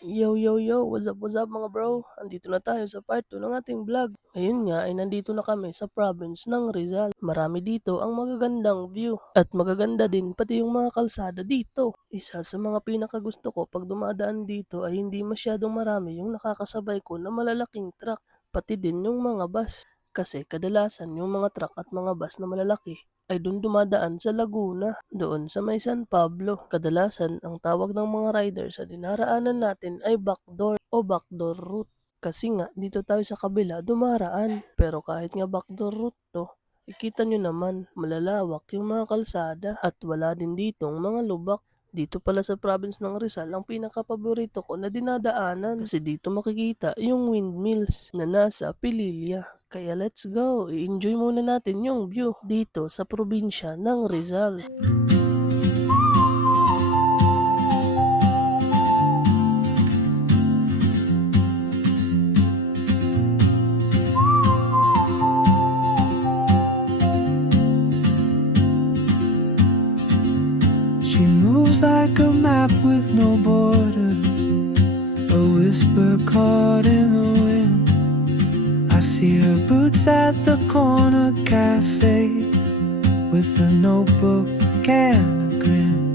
Yo, what's up mga bro? Andito na tayo sa part 2 ng ating vlog. Ngayon nga ay nandito na kami sa province ng Rizal. Marami dito ang magagandang view at magaganda din pati yung mga kalsada dito. Isa sa mga pinakagusto ko pag dumadaan dito ay hindi masyadong marami yung nakakasabay ko na malalaking truck, pati din yung mga bus. Kasi kadalasan yung mga truck at mga bus na malalaki ay doon dumadaan sa Laguna, doon sa may San Pablo. Kadalasan, ang tawag ng mga rider sa dinaraanan natin ay backdoor o backdoor route. Kasi nga, dito tayo sa kabila dumaraan. Pero kahit nga backdoor route to, ikita nyo naman, malalawak yung mga kalsada at wala din ditong mga lubak. Dito pala sa province ng Rizal, ang pinaka-paborito ko na dinadaanan kasi dito makikita yung windmills na nasa Pililya. Kaya let's go, i-enjoy muna natin yung view dito sa probinsya ng Rizal. She moves like a map with no borders, a whisper caught in the wind. I see her boots at the corner cafe with a notebook and a grin.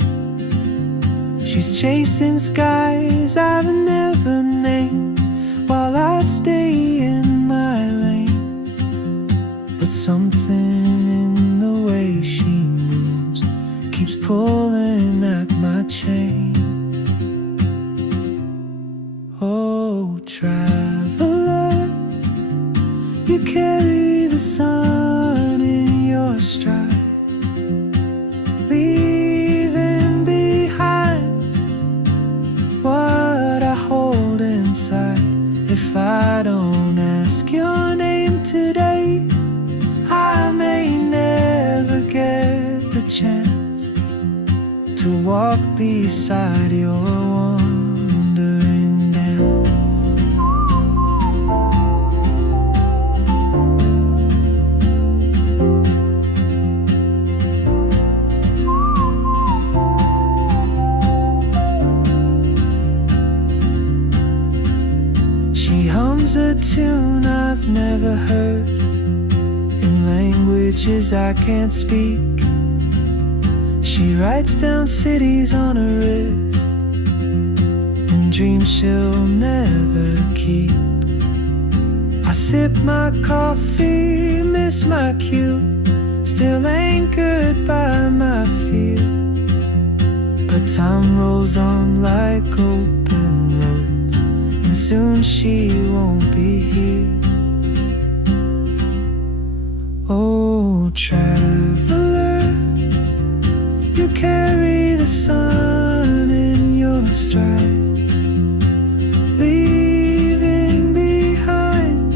She's chasing skies I've never named while I stay in my lane. But something in the way she moves keeps pulling at my chain. Oh, traveler, you carry the sun in your stride, leaving behind what I hold inside. If I don't ask your name today, I may never get the chance to walk beside your wandering dance. She hums a tune I've never heard in languages I can't speak. She writes down cities on her wrist and dreams she'll never keep. I sip my coffee, miss my cue, still anchored by my fear. But time rolls on like open roads, and soon she won't be here. Oh, traveler, you carry the sun in your stride, leaving behind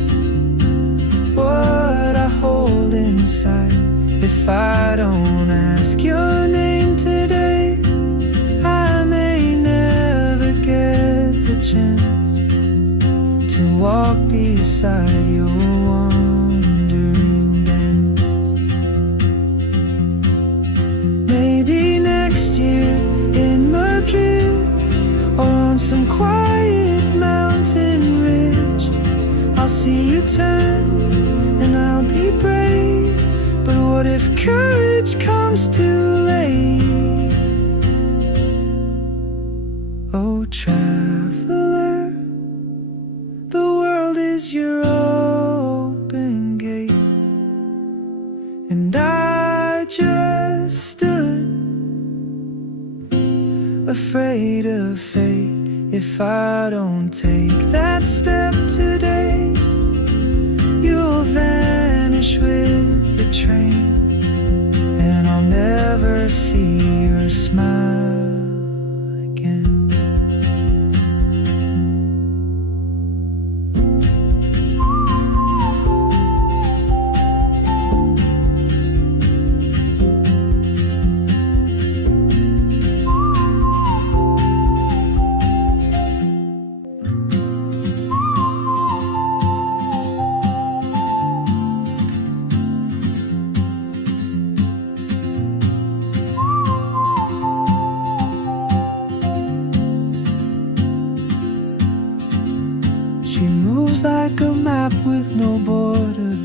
what I hold inside. If I don't ask your name today, I may never get the chance to walk beside your wandering dance. Maybe next year in Madrid, or on some quiet mountain ridge, I'll see you turn and I'll be brave. But what if courage comes too late? Oh, traveler, the world is your open gate, and I just stood afraid of fate. If I don't take that step today, you'll vanish with the train, and I'll never see your smile again. She moves like a map with no borders.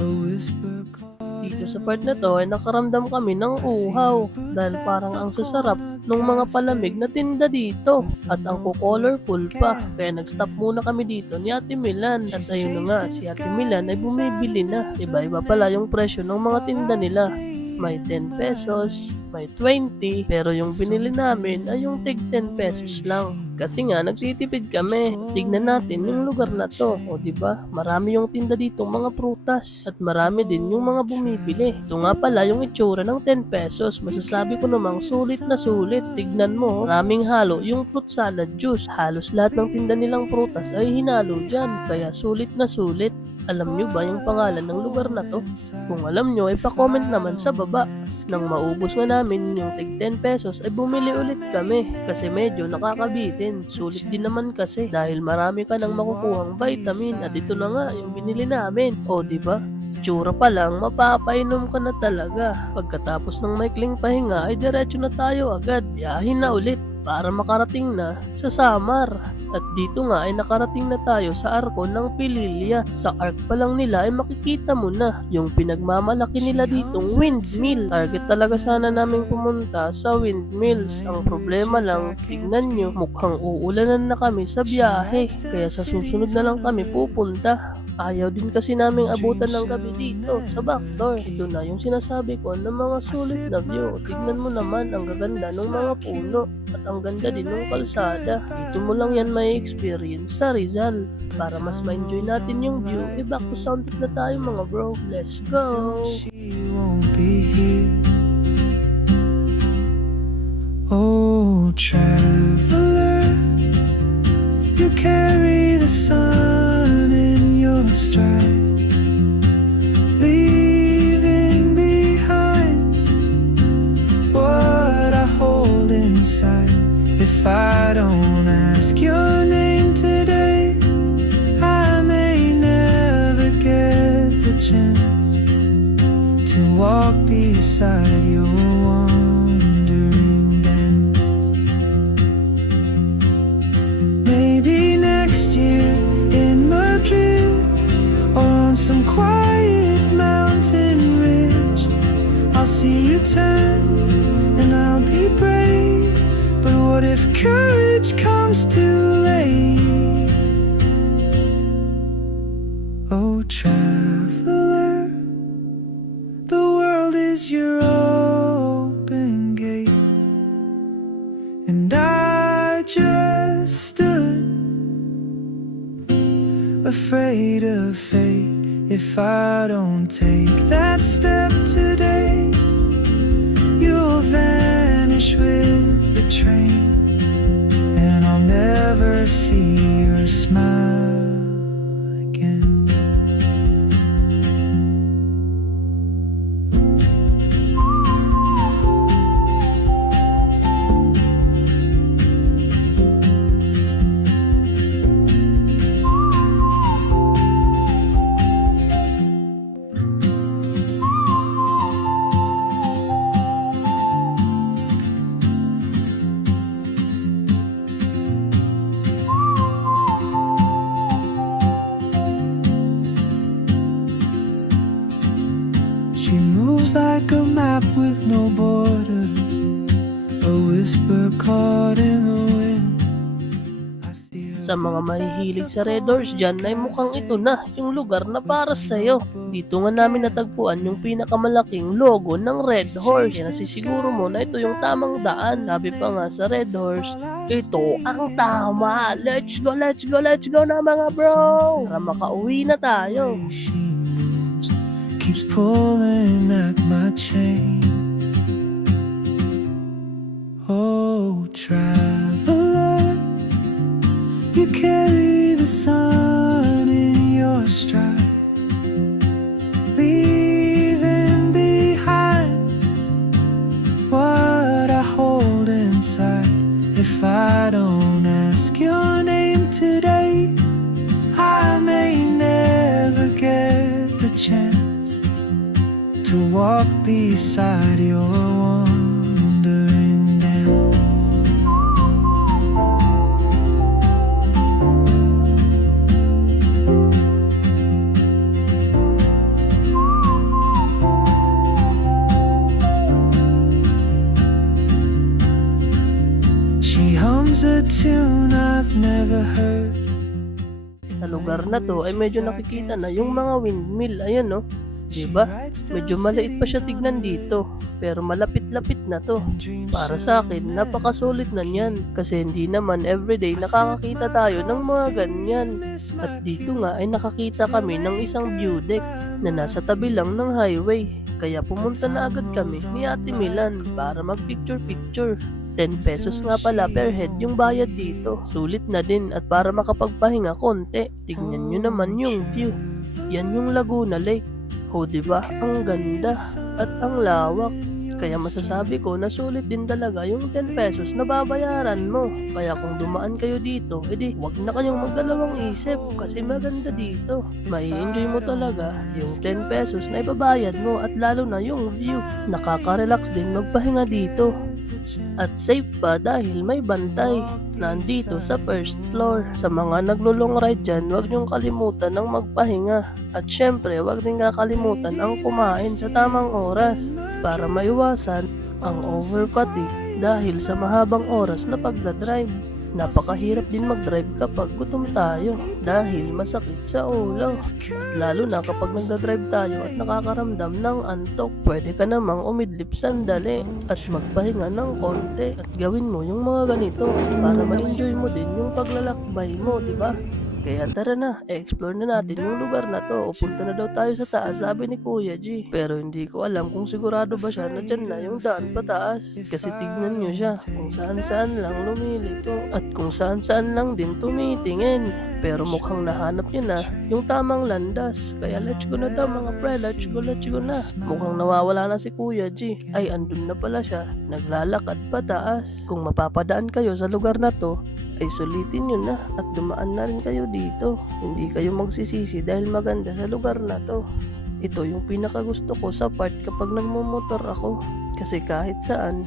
A whisper caught Dito sa part na to ay nakaramdam kami ng uhaw dahil parang ang sasarap ng mga palamig na tinda dito at ang colorful pa. Kaya nag-stop muna kami dito ni Ate Milan at ayun na nga, si Ate Milan ay bumibili na. Iba-iba pala yung presyo ng mga tinda nila. May 10 pesos, may 20, pero yung binili namin ay yung tig 10 pesos lang. Kasi nga nagtitipid kami. Tignan natin yung lugar na to. O diba? Marami yung tinda dito mga prutas at marami din yung mga bumibili. Ito nga pala yung itsura ng 10 pesos. Masasabi ko namang sulit na sulit. Tignan mo, maraming halo yung fruit salad juice. Halos lahat ng tinda nilang prutas ay hinalo dyan. Kaya sulit na sulit. Alam nyo ba yung pangalan ng lugar na to? Kung alam nyo ay pa-comment naman sa baba. Nang maubos nga namin yung tig 10 pesos ay bumili ulit kami kasi medyo nakakabitin. Sulit din naman kasi dahil marami ka nang makukuhang vitamin at ito na nga yung binili namin. O diba? Tsura pa lang, mapapainom ka na talaga. Pagkatapos ng maikling pahinga ay diretso na tayo agad. Biyahin na ulit para makarating na sa Samar. At dito nga ay nakarating na tayo sa arko ng Pililya. Sa ark pa lang nila ay makikita mo na yung pinagmamalaki nila ditong windmill. Target talaga sana namin pumunta sa windmills. Ang problema lang, tignan nyo, mukhang uulanan na kami sa biyahe. Kaya sa susunod na lang kami pupunta. Ayaw din kasi naming abutan ng gabi dito sa backdoor. Ito na yung sinasabi ko ng mga sulit na view. Tignan mo naman ang gaganda ng mga puno at ang ganda din ng kalsada. Dito mo lang yan may experience sa Rizal. Para mas ma-enjoy natin yung view, back to sound trip na tayo mga bro. Let's go! she won't be here. Oh, traveler, you carry the sun in your stride, leaving behind what I hold inside. If I don't ask your name today, I may never get the chance to walk beside your wandering dance. Maybe next year in Madrid or on some quiet mountain ridge, I'll see you turn and I'll be brave. But what if courage comes too late? Oh, traveler, the world is your open gate, and I just stood afraid of fate. If I don't take that step today, you'll vanish with the train, and I'll never see your smile again. She moves like a map with no borders, a whisper caught in the wind. I see her Sa mga mahihilig sa Red Horse dyan ay mukhang ito na yung lugar na para sa'yo. Dito nga namin natagpuan yung pinakamalaking logo ng Red Horse. Kaya nasisiguro mo na ito yung tamang daan. Sabi pa nga sa Red Horse, ito ang tama. Let's go, let's go, let's go na mga bro. Para makauwi na tayo. she moves, keeps pulling at my chain. Oh, traveler, you carry the sun in your stride, leaving behind what I hold inside. If I don't ask your name today, I may never get the chance to walk beside your wandering dance. tune I've never heard. Sa lugar na to ay medyo nakikita na yung mga windmill. Ayan no, diba? Medyo maliit pa siya tignan dito, pero malapit-lapit na to. Para sa akin, napakasulit na niyan kasi hindi naman everyday nakakakita tayo ng mga ganyan. At dito nga ay nakakita kami ng isang view deck na nasa tabi lang ng highway. Kaya pumunta na agad kami ni Ate Milan para mag-picture-picture. 10 pesos nga pala per head yung bayad dito. Sulit na din at para makapagpahinga konti. Tignan nyo naman yung view. Yan yung Laguna Lake. O diba, ang ganda at ang lawak. Kaya masasabi ko na sulit din talaga yung 10 pesos na babayaran mo. Kaya kung dumaan kayo dito, edi wag na kayong magdalawang isip kasi maganda dito. Mai-enjoy mo talaga yung 10 pesos na ibabayad mo at lalo na yung view. Nakaka-relax din magpahinga dito. At safe pa dahil may bantay. Nandito sa first floor. Sa mga naglulong ride dyan, huwag niyong kalimutan ng magpahinga. At syempre, huwag din kakalimutan ang kumain sa tamang oras para maiwasan ang overfatigue dahil sa mahabang oras na pagdadrive. Napakahirap din mag-drive kapag gutom tayo dahil masakit sa ulo. At lalo na kapag nagdadrive tayo at nakakaramdam ng antok, pwede ka namang umidlip sandali at magpahinga ng konti at gawin mo yung mga ganito para ma-enjoy mo din yung paglalakbay mo, diba? Kaya tara na, explore na natin yung lugar na to o punta na daw tayo sa taas, sabi ni Kuya G. Pero hindi ko alam kung sigurado ba siya na dyan na yung daan pataas. Kasi tignan nyo siya, kung saan saan lang lumilito at kung saan saan lang din tumitingin. Pero mukhang nahanap niya na yung tamang landas. Kaya let's go na daw mga pre, let's go na. Mukhang nawawala na si Kuya G. Ay andun na pala siya, naglalakad pataas. Kung mapapadaan kayo sa lugar na to, ay sulitin nyo na at dumaan na rin kayo dito. Hindi kayo magsisisi dahil maganda sa lugar na to. Ito yung pinakagusto ko sa part kapag nagmumotor ako. Kasi kahit saan,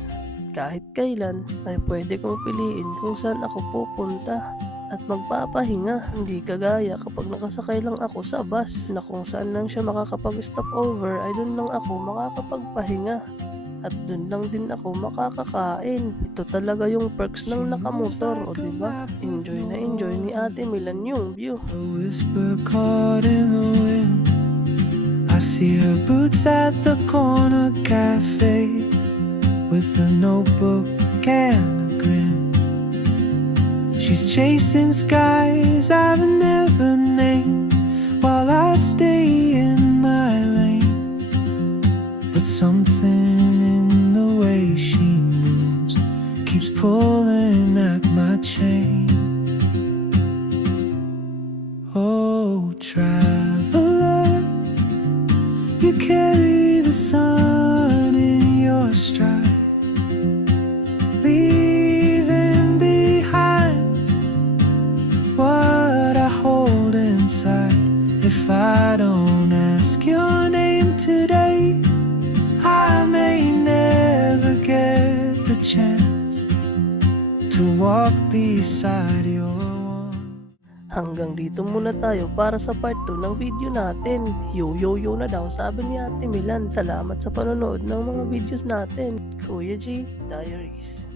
kahit kailan, ay pwede kong piliin kung saan ako pupunta at magpapahinga. Hindi kagaya kapag nakasakay lang ako sa bus na kung saan lang siya makakapag-stop over ay dun lang ako makakapagpahinga. At dun lang din ako makakakain. Ito talaga yung perks ng nakamotor, o diba? Enjoy na enjoy ni Ate Milan yung view. A whisper caught in the wind. I see her boots at the corner cafe with a notebook and a grin. She's chasing skies I've never named while I stay in my lane. But something in the way she moves keeps pulling at my chain. Oh, traveler, you carry the sun in your stride, leaving behind what I hold inside. If I don't ask your name today, I may never get the chance to walk beside your one. Hanggang dito muna tayo para sa part 2 ng video natin. Yo na daw sabi ni Ate Milan. Salamat sa panonood ng mga videos natin. Kuya G Diaries.